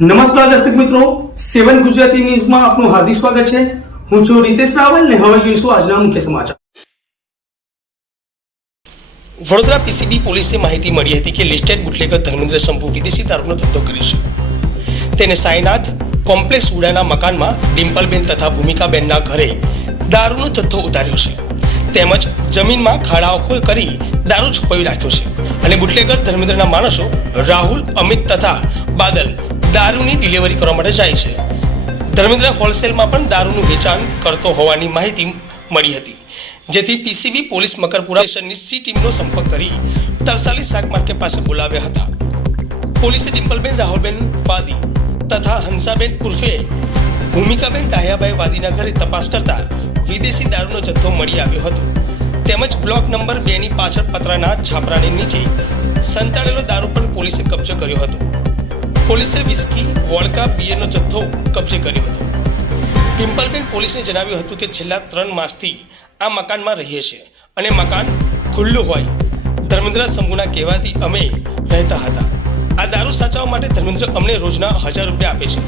નમસ્કાર દર્શક મિત્રો. સેવન ગુજરાતી ન્યૂઝમાં આપનું હાર્દિક સ્વાગત છે. હું છું રીતેશ રાવલ ને હવે જોઈશું આજના મુખ્ય સમાચાર. વડોદરા પીસીબી પોલીસે માહિતી મળી હતી કે લિસ્ટેડ બુટલેગર ધર્મેન્દ્ર શંભુ વિદેશી દારૂનો ધંધો કરે છે. તેને સાંઈનાથ કોમ્પ્લેક્સ ઉડાના મકાનમાં ડિમ્પલબેન તથા ભૂમિકાબેનના ઘરે દારૂનો જથ્થો ઉતાર્યો છે. તેમજ જમીનમાં ખાડાઓ ખોલ કરી દારૂ છુપાવી રાખ્યો છે. અને બુટલેગર ધર્મેન્દ્રના માણસો રાહુલ, અમિત તથા બાદલ દારૂની ડિલિવરી કરવા માટે જાય છે. ધર્મેન્દ્ર હોલસેલમાં પણ દારૂનું વેચાણ કરતો હોવાની માહિતી મળી હતી. જેથી પીસીબી પોલીસ મકરપુરા સ્ટેશનની સી ટીમનો સંપર્ક કરી તરસાલી શાક માર્કેટ પાસે બોલાવ્યા હતા. પોલીસે ડિમ્પલબેન, રાહુલબેન વાદી તથા હંસાબેન ઉર્ફે ભૂમિકાબેન ડાહ્યાભાઈ વાદીના ઘરે તપાસ કરતા વિદેશી દારૂનો જથ્થો મળી આવ્યો હતો. તેમજ બ્લોક નંબર બેની પાછળ પતરાના છાપરાની નીચે સંતાડેલો દારૂ પણ પોલીસે કબજો કર્યો હતો. પોલીસે વિસ્કી, વોડકા, બિયરનો જથ્થો કબજે કર્યો હતો. પિમ્પલબેન પોલીસને જણાવ્યું હતું કે છેલ્લા ત્રણ માસથી આ મકાનમાં રહીએ છીએ અને મકાન ખુલ્લું હોય. ધર્મેન્દ્ર શંભુના કહેવાથી અમે રહેતા હતા. આ દારૂ સાચવવા માટે ધર્મેન્દ્ર અમને રોજના હજાર રૂપિયા આપે છે.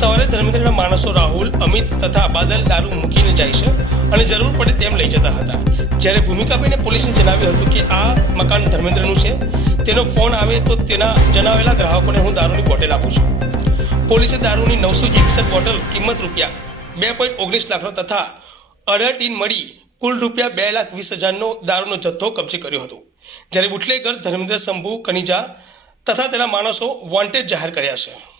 સવારે ધર્મેન્દ્રના માણસો રાહુલ, અમિત તથા બાદલ દારૂ મૂકીને જાય છે અને જરૂર પડે તેમ લઈ જતા હતા. જ્યારે ભૂમિકાબેને પોલીસને જણાવ્યું હતું કે આ મકાન ધર્મેન્દ્રનું છે, તેનો ફોન આવે તો તેના જણાવેલા ગ્રાહકોને હું દારૂની બોટલ આપું છું. પોલીસે દારૂની નવસો એકસઠ બોટલ કિંમત રૂપિયા બે પોઈન્ટ ઓગણીસ લાખનો તથા અઢાર ટીન મળી કુલ રૂપિયા બે લાખ વીસ હજારનો દારૂનો જથ્થો કબજે કર્યો હતો. જ્યારે બુટલેગર, ધર્મેન્દ્ર, શંભુ, કનિજા તથા તેના માણસો વોન્ટેડ જાહેર કર્યા છે.